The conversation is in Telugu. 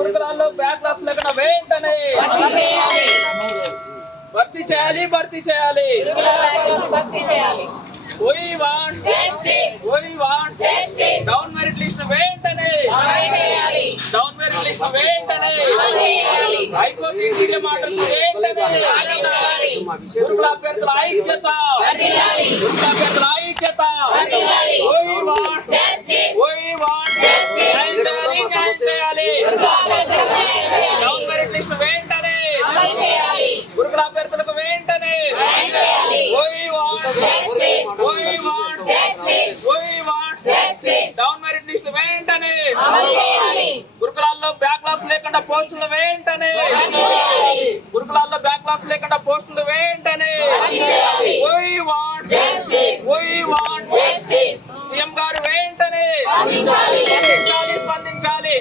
గురుకులాల్లో బ్యాక్లాగ్స్ లేకుండా వెంటనే భర్తీ చేయాలి. We want down merit list వెంటనే హైకోర్టు ఇంటీరియర్ ఆర్డర్స్ వెంటనే గురుకుల అభ్యర్థుల ఐక్యత. We want న్యాయం చేయాలి. డౌన్ మెరిట్ లిస్ట్ వెంటనే గురుకుల అభ్యర్థులకు వెంటనే డౌన్ మెరిట్ లిస్ట్ వెంటనే గురుకులాల్లో బ్యాక్లాగ్స్ లేకుండా పోస్టులు వెంటనే సీఎం గారు వెంటనే స్పందించాలి.